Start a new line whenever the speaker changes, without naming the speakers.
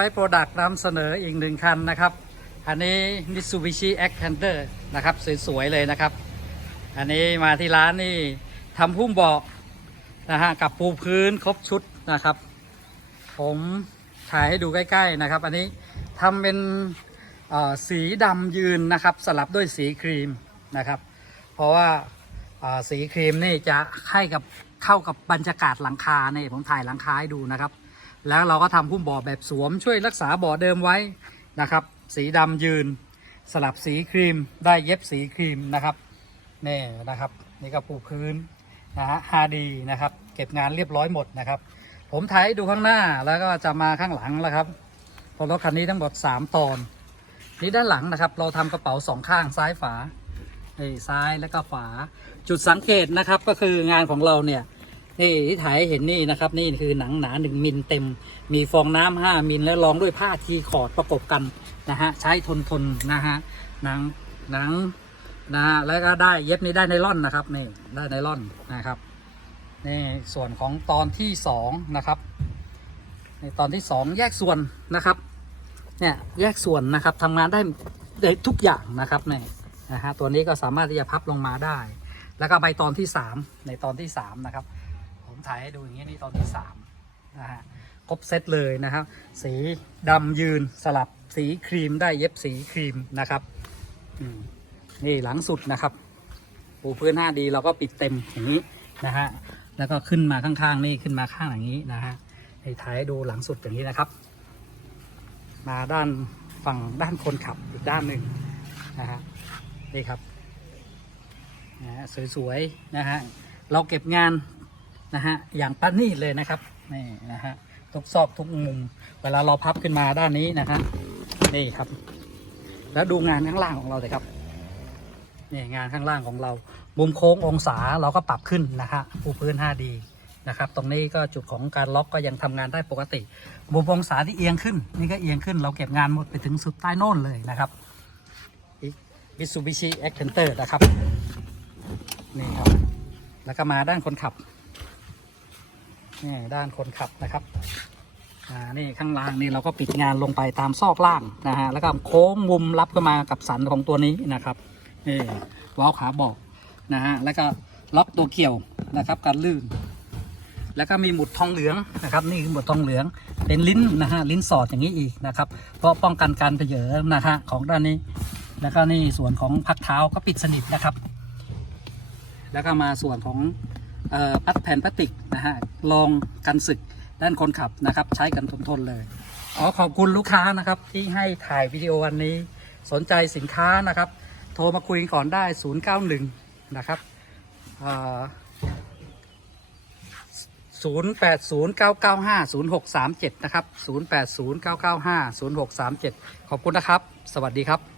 ไปโปรดักต์นำเสนออีกหนึ่งคันนะครับ อันนี้ Mitsubishi X Panther นะครับ สวย ๆ เลยนะครับ อันนี้มาที่ร้านนี่ทำพุ่มเบาะนะฮะกับปูพื้นครบชุดนะครับ ผมถ่ายให้ดูใกล้ ๆ นะครับ อันนี้ทำเป็นสีดำยืนนะครับ สลับด้วยสีครีมนะครับ เพราะว่าสีครีมนี่จะให้กับเข้ากับบรรยากาศหลังคาเนี่ยผมถ่ายหลังคาให้ดูนะครับ แล้วเราก็ทำพุ่มบ่อแบบสวมช่วยรักษาบ่อเดิมไว้นะครับ สีดำยืน สลับสีครีมได้เย็บสีครีมนะครับนี่นะครับ นี่ก็ปูพื้นนะฮะฮาดีนะครับ เก็บงานเรียบร้อยหมดนะครับ ผมถ่ายดูข้างหน้าแล้วก็จะมาข้างหลังแล้วครับเพราะรถคันนี้ทั้งหมด3 ตอน นี่ด้านหลังนะครับ เราทำกระเป๋าสองข้างซ้ายฝานี่ซ้ายแล้วก็ฝาจุดสังเกตนะครับก็คืองานของเราเนี่ย นี่ที่ถ่ายเห็นนี่นะครับ นี่คือหนังหนาหนึ่งมิลเต็ม มีฟองน้ำห้ามิลแล้วรองด้วยผ้าทีคอร์ดประกบกันนะฮะใช้ทนทนนะฮะหนังหนังนะฮะแล้วก็ได้เย็บนี้ได้ไนล่อนนะครับนี่ได้ไนล่อนนะครับนี่ส่วนของตอนที่สองนะครับในตอนที่สองแยกส่วนนะครับเนี่ยแยกส่วนนะครับทำงานได้ได้ทุกอย่างนะครับเนี่ยนะฮะตัวนี้ก็สามารถที่จะพับลงมาได้ แล้วก็ใบตอนที่สามในตอนที่สามนะครับ ผมถ่ายให้ดูอย่างนี้นี่ตอนที่สามนะฮะครบเซตเลยนะครับ สีดำยืนสลับสีครีมได้เย็บสีครีมนะครับนี่หลังสุดนะครับ ปูพื้น 5D เราก็ปิดเต็มอย่างนี้นะฮะแล้วก็ขึ้นมาข้างๆนี่ขึ้นมาข้างอย่างนี้นะฮะให้ถ่ายให้ดูหลังสุดอย่างนี้นะครับ มาด้านฝั่งด้านคนขับอีกด้านหนึ่งนะฮะนี่ครับนะฮะสวยๆนะฮะเราเก็บงาน นะฮะอย่างประณีตเลยนะครับนี่นะฮะทุกซอกทุกมุม เวลาเราพับขึ้นมาด้านนี้นะฮะนี่ครับ แล้วดูงานข้างล่างของเราเลยครับนี่งานข้างล่างของเรา มุมโค้งองศาเราก็ปรับขึ้นนะฮะปูพื้น 5D นะครับตรงนี้ก็จุดของการล็อกก็ยังทำงานได้ปกติ มุมองศาที่เอียงขึ้น นี่ก็เอียงขึ้นเราเก็บงานหมดไปถึงสุดใต้โน่นเลยนะครับอีก Mitsubishi X Panther นะครับนี่ครับ แล้วก็มาด้านคนขับ นี่ด้านคนขับนะครับอ่านี่ข้างล่างนี่เราก็ปิดงานลงไปตามซอกล่างนะฮะแล้วก็โค้งมุมรับเข้ามากับสันของตัวนี้นะครับนี่วาล์วขาบอกนะฮะแล้วก็ล็อกตัวเกี่ยวนะครับการลื่น แล้วก็มีหมุดทองเหลืองนะครับ นี่คือหมุดทองเหลืองเป็นลิ้นนะฮะลิ้นสอดอย่างนี้อีกนะครับ เพราะป้องกันการเผยนะฮะของด้านนี้ แล้วก็นี่ส่วนของพักเท้าก็ปิดสนิทนะครับ แล้วก็มาส่วนของ พัดแผ่นพลาสติกนะฮะรองกันสึกด้านคนขับนะครับ ใช้กันทนทนเลยขอขอบคุณลูกค้านะครับที่ให้ถ่ายวิดีโอวันนี้ สนใจสินค้านะครับ โทรมาคุยกันก่อนได้ 091 นะครับศูนย์แปดศูนะครับศูนย์แปดศูนย์เก้าเก้าห้าศูนย์หกสามเจ็ดขอบคุณนะครับ สวัสดีครับ